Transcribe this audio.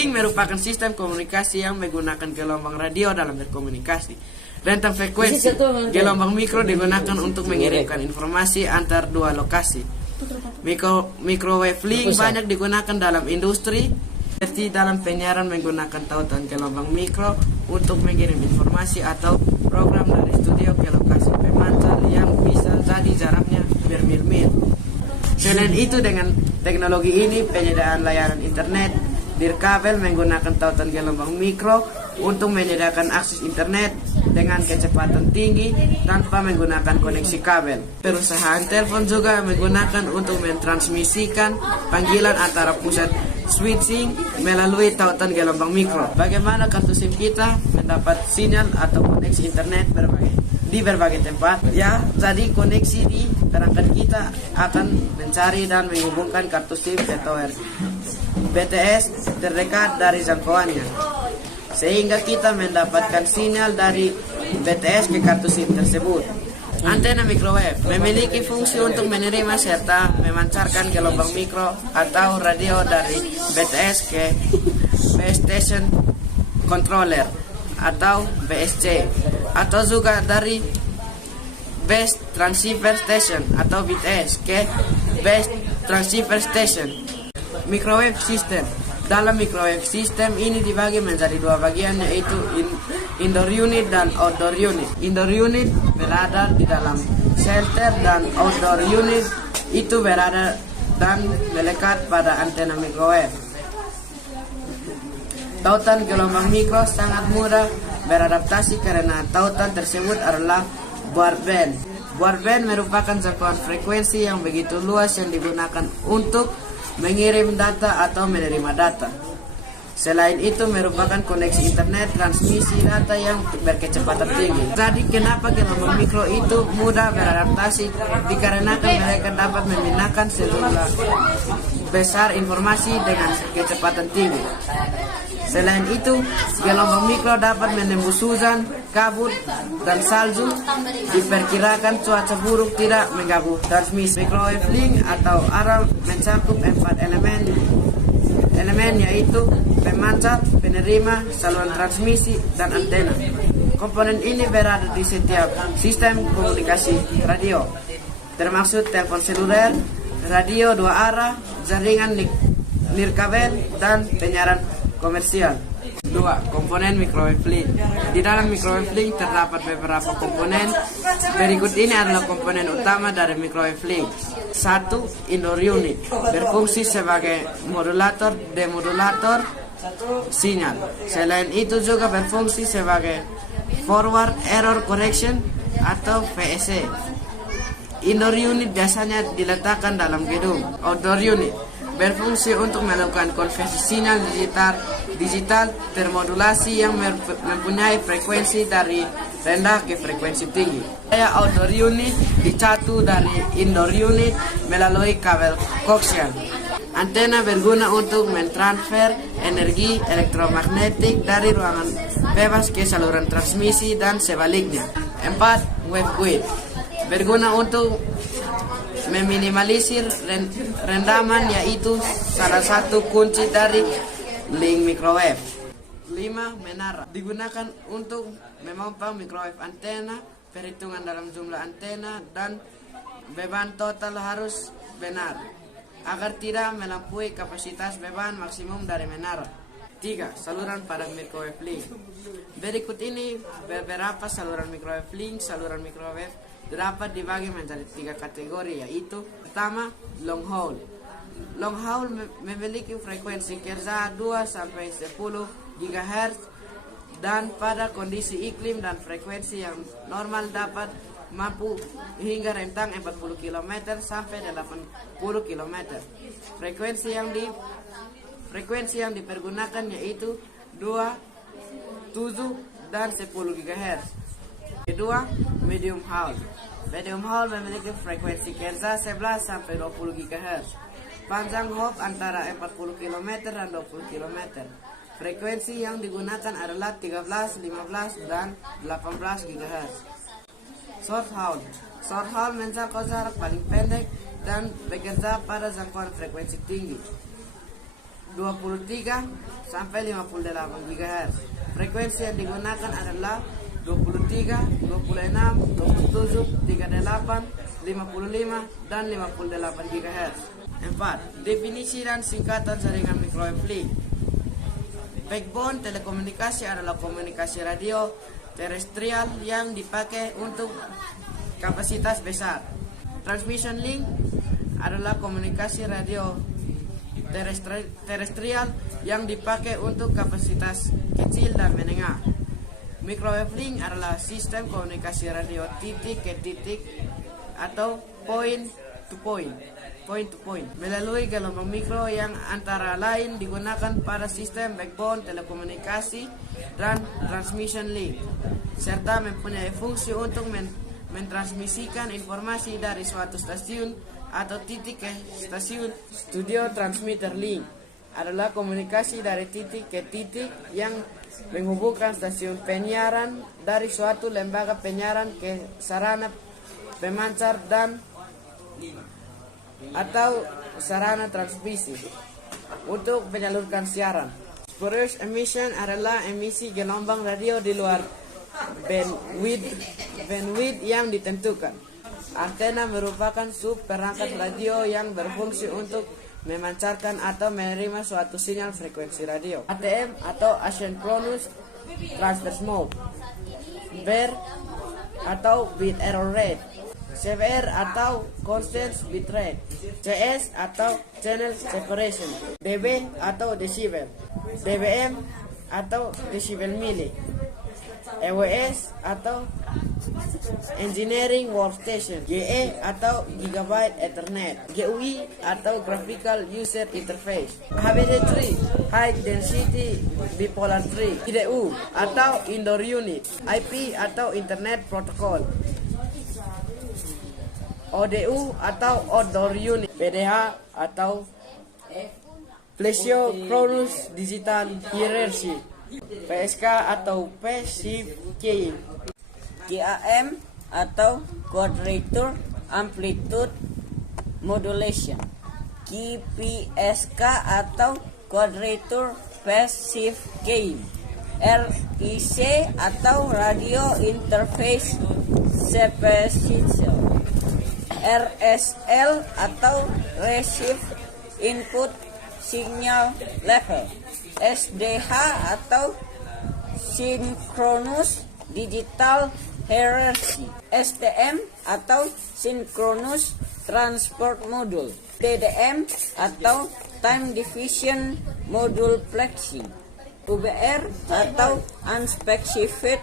Wavelength merupakan sistem komunikasi yang menggunakan gelombang radio dalam berkomunikasi. Rentang frekuensi gelombang mikro digunakan untuk mengirimkan informasi antar dua lokasi. Microwave link banyak digunakan dalam industri, seperti dalam penyiaran menggunakan tautan gelombang mikro untuk mengirim informasi atau program dari studio ke lokasi pemancar yang bisa jadi jaraknya bermil-mil. Selain itu, dengan teknologi ini penyediaan layanan internet nirkabel menggunakan tautan gelombang mikro untuk menyediakan akses internet dengan kecepatan tinggi tanpa menggunakan koneksi kabel. Perusahaan telepon juga menggunakan untuk mentransmisikan panggilan antara pusat switching melalui tautan gelombang mikro. Bagaimana kartu SIM kita mendapat sinyal atau koneksi internet di berbagai tempat? Ya, jadi koneksi di perangkat kita akan mencari dan menghubungkan kartu SIM ke tower BTS terdekat dari jangkauannya, sehingga kita mendapatkan sinyal dari BTS ke kartu SIM tersebut. Antena microwave memiliki fungsi untuk menerima serta memancarkan gelombang mikro atau radio dari BTS ke base station controller atau BSC, atau juga dari base transceiver station atau BTS ke base transceiver station. Microwave system. Dalam microwave system ini dibagi menjadi dua bagian, yaitu indoor unit dan outdoor unit. Indoor unit berada di dalam shelter dan outdoor unit itu berada dan melekat pada antena microwave. Tautan gelombang mikro sangat mudah beradaptasi karena tautan tersebut adalah broadband. Broadband merupakan jangkauan frekuensi yang begitu luas yang digunakan untuk mengirim data atau menerima data. Selain itu merupakan koneksi internet transmisi data yang berkecepatan tinggi. Jadi kenapa gelombang mikro itu mudah beradaptasi? Dikarenakan mereka dapat memindahkan sejumlah besar informasi dengan kecepatan tinggi. Selain itu, gelombang mikro dapat menembus hujan, kabut, dan salju. Diperkirakan cuaca buruk tidak mengganggu transmisi. Microwave link atau array mencakup 4 elemen yaitu pemancar, penerima, saluran transmisi, dan antena. Komponen ini berada di setiap sistem komunikasi radio, termasuk telepon seluler, radio dua arah, jaringan nirkabel, dan penyiaran komersial. 2. Komponen microwave link. Di dalam microwave link terdapat beberapa komponen. Berikut ini adalah komponen utama dari microwave link. 1. Indoor unit, berfungsi sebagai modulator demodulator sinyal. Selain itu juga berfungsi sebagai forward error correction atau VEC. Indoor unit biasanya diletakkan dalam gedung. Outdoor unit berfungsi untuk melakukan konversi sinyal digital termodulasi yang mempunyai frekuensi dari rendah ke frekuensi tinggi. Outdoor unit dicatu dari indoor unit melalui kabel koaksial. Antena berguna untuk mentransfer energi elektromagnetik dari ruangan bebas ke saluran transmisi dan sebaliknya. 4. Waveguide berguna untuk meminimalisir rendaman, yaitu salah satu kunci dari link microwave. 5. Menara digunakan untuk memompa microwave antena. Perhitungan dalam jumlah antena dan beban total harus benar agar tidak melampaui kapasitas beban maksimum dari menara. 3. Saluran pada microwave link. Berikut ini beberapa saluran microwave link. Saluran microwave dapat dibagi menjadi 3 kategori, yaitu pertama, long haul. Long haul memiliki frekuensi kerja 2 sampai 10 GHz dan pada kondisi iklim dan frekuensi yang normal dapat mampu hingga rentang 40 km sampai 80 km. Frekuensi yang dipergunakan yaitu 2, 7, dan 10 GHz. Kedua, medium haul. Medium haul memiliki frekuensi kerja 11 sampai 20 GHz. Panjang hop antara 40 km dan 20 km. Frekuensi yang digunakan adalah 13, 15, dan 18 GHz. Short haul. Short haul menjangkau jarak paling pendek dan bekerja pada jangkauan frekuensi tinggi. 23 sampai 58 GHz. Frekuensi yang digunakan adalah 23, 26, 27, 38, 55, dan 58 GHz. 4. Definisi dan singkatan jaringan microwave. Backbone telekomunikasi adalah komunikasi radio terestrial yang dipakai untuk kapasitas besar. Transmission link adalah komunikasi radio terestrial yang dipakai untuk kapasitas kecil dan menengah. Microwave link adalah sistem komunikasi radio titik ke titik atau point to point melalui gelombang mikro yang antara lain digunakan pada sistem backbone telekomunikasi dan transmission link, serta mempunyai fungsi untuk mentransmisikan informasi dari suatu stasiun atau titik ke stasiun. Studio transmitter link adalah komunikasi dari titik ke titik yang menghubungkan stasiun penyiaran dari suatu lembaga penyiaran ke sarana pemancar dan atau sarana transmisi untuk menyalurkan siaran. Spurious emission adalah emisi gelombang radio di luar bandwidth yang ditentukan. Antena merupakan sub perangkat radio yang berfungsi untuk memancarkan atau menerima suatu sinyal frekuensi radio. ATM atau Asynchronous Transfer Mode. BER atau Bit Error Rate. CBR atau Constant Bit Rate. CS atau Channel Separation. dB atau Decibel. dBm atau Decibel Milli. EWS atau Engineering Workstation. GE atau Gigabyte Ethernet. GUI atau Graphical User Interface. HDD3 High Density Bipolar Tree. IDU atau Indoor Unit. IP atau Internet Protocol. ODU atau Outdoor Unit. PDH atau Plesiosynchronous Digital Hierarchy. PSK atau Passive Keying. QAM atau Quadrature Amplitude Modulation. QPSK atau Quadrature Passive Keying. RIC atau Radio Interface Separation. RSL atau Receive Input Signal Level. SDH atau Synchronous Digital Hierarchy. STM atau Synchronous Transport Module. DDM atau Time Division Module Plexing. UBR atau Unspecified